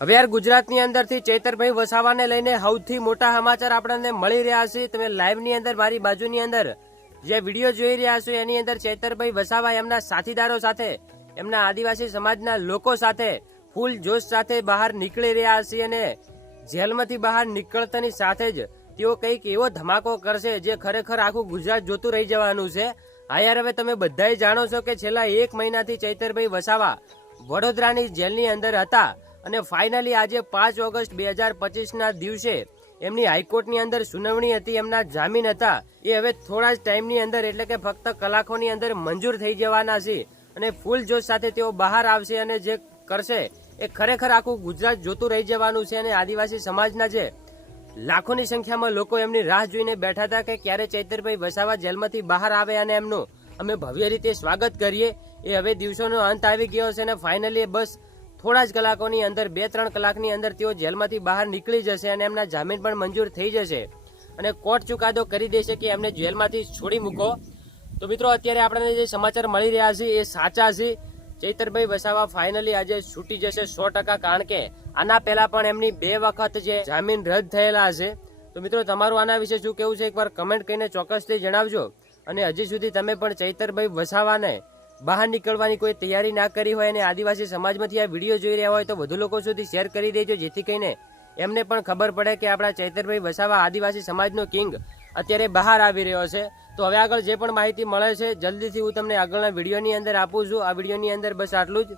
હવે યાર ગુજરાતની અંદરથી ચૈતરભાઈ વસાવાને લઈને સૌથી મોટા સમાચાર આપણને મળી રહ્યા છે। તમે લાઈવની અંદર મારી બાજુની અંદર જે વિડીયો જોઈ રહ્યા છો એની અંદર ચૈતરભાઈ વસાવા એમના સાથીદારો સાથે એમના આદિવાસી સમાજના લોકો સાથે ફૂલ જોશ સાથે બહાર નીકળી રહ્યા છે અને જેલમાંથી બહાર નીકળતાની સાથે જ તેઓ કંઈક એવો ધમાકો કરશે જે ખરેખર આખું ગુજરાત જોતું રહી જવાનું છે। હા યાર, હવે તમે બધાય જાણો છો કે છેલ્લા 1 મહિનાથી ચૈતરભાઈ વસાવા વડોદરાની જેલની અંદર હતા અને ફાઇનલી આજે 5 ઓગસ્ટ 2025ના દિવસે એમની હાઈકોર્ટની અંદર સુનાવણી હતી, એમના જામીન હતા એ હવે થોડા જ ટાઈમની અંદર એટલે કે ફક્ત કલાકોની અંદર મંજૂર થઈ જવાના છે અને ફૂલ જોશ સાથે તેઓ બહાર આવશે અને જે કરશે એ ખરેખર આખું ગુજરાત જોતું રહી જવાનું છે। અને આદિવાસી સમાજના જે લાખોની સંખ્યામાં લોકો એમની રાહ જોઈને બેઠા હતા કે ક્યારે ચૈતરભાઈ વસાવા જેલમાંથી બહાર આવે અને એમનું અમે ભવ્ય રીતે સ્વાગત કરીએ, એ હવે દિવસોનો અંત આવી ગયો છે અને ફાઇનલી બસ થોડા જ કલાકોની અંદર 2-3 કલાકની અંદર તેઓ જેલમાંથી બહાર નીકળી જશે અને એમના જામીન પણ મંજૂર થઈ જશે અને કોર્ટ ચુકાદો કરી દેશે કે એમને જેલમાંથી છોડી મૂકો। તો મિત્રો, અત્યારે આપણને જે સમાચાર મળી રહ્યા છે એ સાચા છે। ચૈતરભાઈ વસાવા ફાઇનલી આજે છૂટી જશે 100%, કારણ કે આના પહેલા પણ એમની 2 વખત જે જામીન રદ થયેલા છે। તો મિત્રો, તમારું આના વિશે શું કેવું છે એકવાર કમેન્ટ કરીને ચોક્કસથી જણાવજો। અને હજી સુધી તમે પણ ચૈતરભાઈ વસાવાને બહાર નીકળવાની કોઈ તૈયારી ના કરી હોય અને આદિવાસી સમાજમાંથી આ વિડીયો જોઈ રહ્યા હોય તો વધુ લોકો સુધી શેર કરી દેજો, જેથી કરીને એમને પણ ખબર પડે કે આપણા ચૈતરભાઈ વસાવા આદિવાસી સમાજનો કિંગ અત્યારે બહાર આવી રહ્યો છે। તો હવે આગળ જે પણ માહિતી મળે છે જલ્દીથી હું તમને આગળના વિડીયોની અંદર આપું છું। આ વિડીયોની અંદર બસ આટલું જ।